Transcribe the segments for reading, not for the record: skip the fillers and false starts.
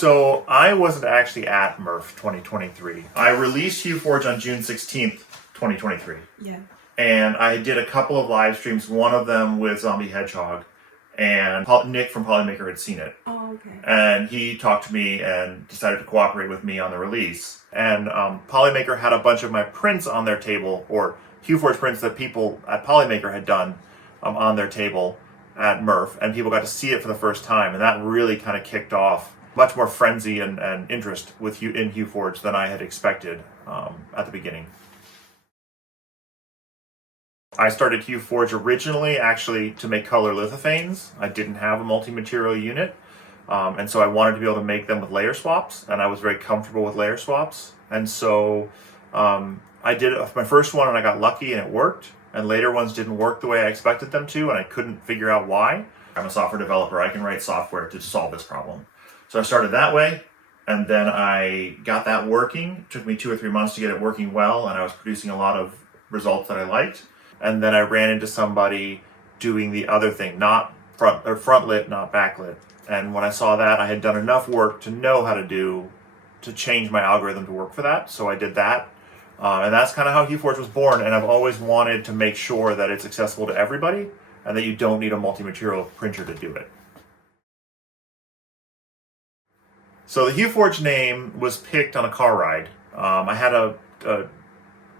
So I wasn't actually at MRF 2023. I released Hue Forge on June 16th, 2023. Yeah. And I did a couple of live streams, one of them with Zombie Hedgehog, and Nick from Polymaker had seen it. Oh, okay. And he talked to me and decided to cooperate with me on the release. And Polymaker had a bunch of my prints on their table, or Hue Forge prints that people at Polymaker had done on their table at MRF, and people got to see it for the first time. And that really kind of kicked off much more frenzy and interest with in Hue Forge than I had expected at the beginning. I started Hue Forge originally actually to make color lithophanes. I didn't have a multi-material unit, and so I wanted to be able to make them with layer swaps, and I was very comfortable with layer swaps. And so I did my first one and I got lucky and it worked, and later ones didn't work the way I expected them to, and I couldn't figure out why. I'm a software developer. I can write software to solve this problem. So I started that way, and then I got that working. It took me 2 or 3 months to get it working well, and I was producing a lot of results that I liked. And then I ran into somebody doing the other thing, not front lit, not backlit. And when I saw that, I had done enough work to know how to change my algorithm to work for that. So I did that. And that's kind of how Hue Forge was born. And I've always wanted to make sure that it's accessible to everybody and that you don't need a multi-material printer to do it. So the Hue Forge name was picked on a car ride. I had a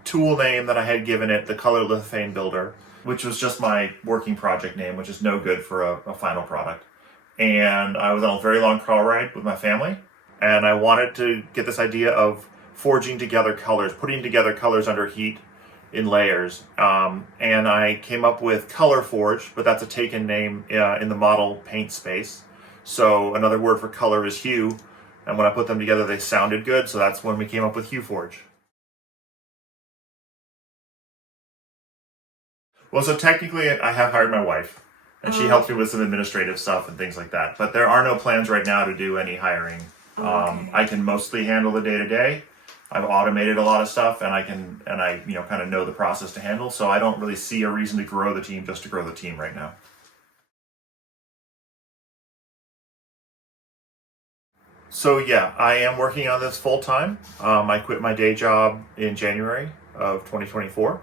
tool name that I had given it, the Color Lithophane Builder, which was just my working project name, which is no good for a final product. And I was on a very long car ride with my family, and I wanted to get this idea of forging together colors, putting together colors under heat in layers. And I came up with Color Forge, but that's a taken name in the model paint space. So another word for color is hue. And when I put them together, they sounded good. So that's when we came up with Hue Forge. Well, so technically I have hired my wife, and she helps me with some administrative stuff and things like that. But there are no plans right now to do any hiring. Okay. I can mostly handle the day-to-day. I've automated a lot of stuff, and I kind of know the process to handle. So I don't really see a reason to grow the team just to grow the team right now. So yeah, I am working on this full time. I quit my day job in January of 2024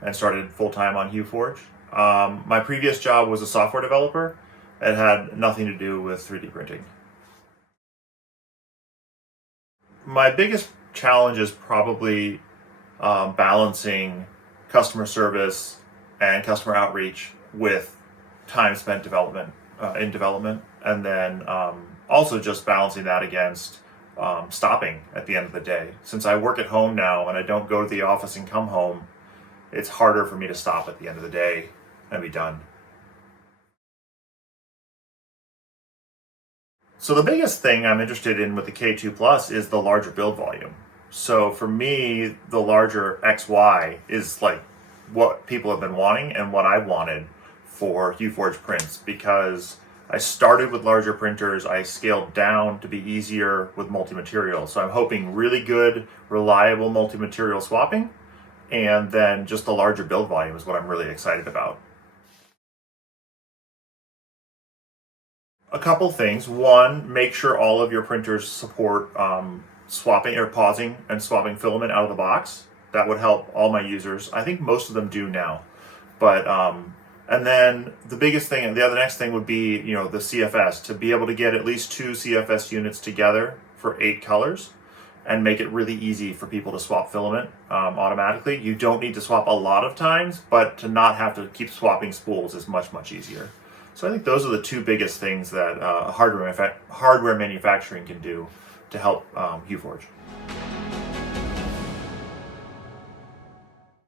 and started full time on Hue Forge. My previous job was a software developer. It had nothing to do with 3D printing. My biggest challenge is probably balancing customer service and customer outreach with time spent in development, and then also just balancing that against stopping at the end of the day. Since I work at home now and I don't go to the office and come home, it's harder for me to stop at the end of the day and be done. So the biggest thing I'm interested in with the K2 Plus is the larger build volume. So for me, the larger XY is like what people have been wanting and what I wanted for Hue Forge prints, because I started with larger printers. I scaled down to be easier with multi-material. So I'm hoping really good, reliable multi-material swapping, and then just the larger build volume is what I'm really excited about. A couple things. One, make sure all of your printers support swapping or pausing and swapping filament out of the box. That would help all my users. I think most of them do now. But and then the biggest thing, the next thing would be, the CFS, to be able to get at least 2 CFS units together for 8 colors and make it really easy for people to swap filament automatically. You don't need to swap a lot of times, but to not have to keep swapping spools is much, much easier. So I think those are the 2 biggest things that hardware manufacturing can do to help Hue Forge.